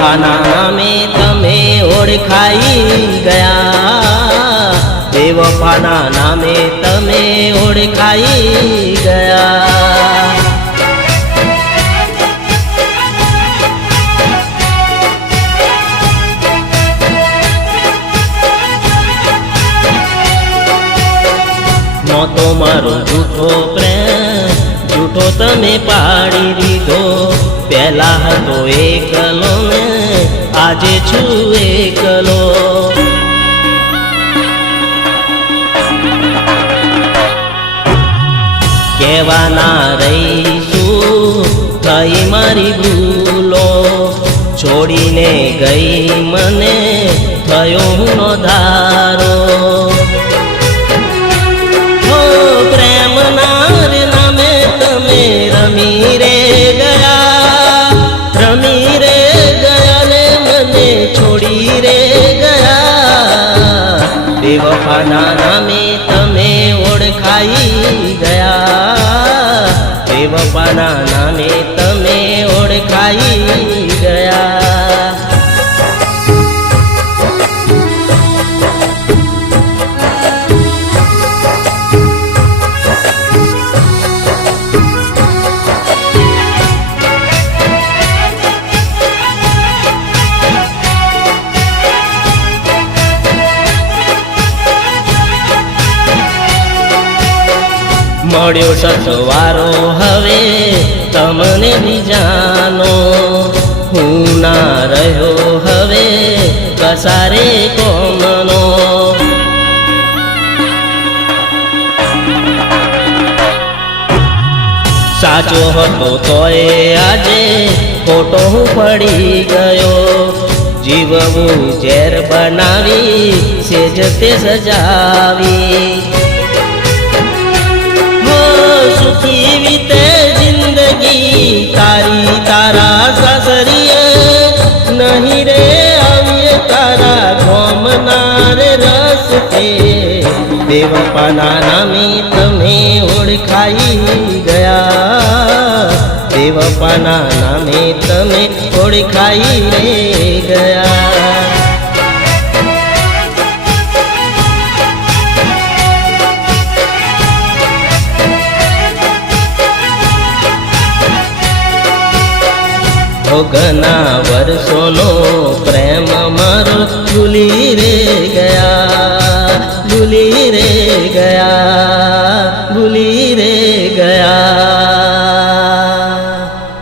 બેવફાના નામે તમે ઓળખાઈ ગયા, બેવફાના નામે તમે ઓળખાઈ ગયા। નહોતો મારો જૂઠો પ્રેમ, જૂઠો તમે પાડી દીધો, પહેલા હતો એકલો ને આજે છું એકલો। કહેવાના રહીશું થઈ મારી ભૂલો, છોડીને ગઈ મને થયો હું નો ધારો। પ્રેમના નામે તમે રમી રે ગયા, રમી રે ગયા ને મને છોડી રે ગયા। બેવફાના નામે તમે ઓળખાઈ ગયા, બેવફાના નામે તમે ઓળખાઈ ગયા। મળ્યો સથવારો હવે તમને બીજાનો, હું ના રહ્યો હવે કસારે કોમનો। સાચો હતો તોય આજે ખોટો હું પડી ગયો, જીવવું ઝેર બનાવી સેજ તે સજાવી। સુખી વીતે જિંદગી તારી તારા સાસરીએ, નહીં રે આવીએ તારા ગોમના રે રસ્તે। બેવફાના નામે તમે ઓળખાઈ ગયા, બેવફાના નામે તમે ઓળખાઈ રે ગયા। ઘણા વર્ષોનો પ્રેમ મારો ભૂલી રે ગયા, ભૂલી રે ગયા, ભૂલી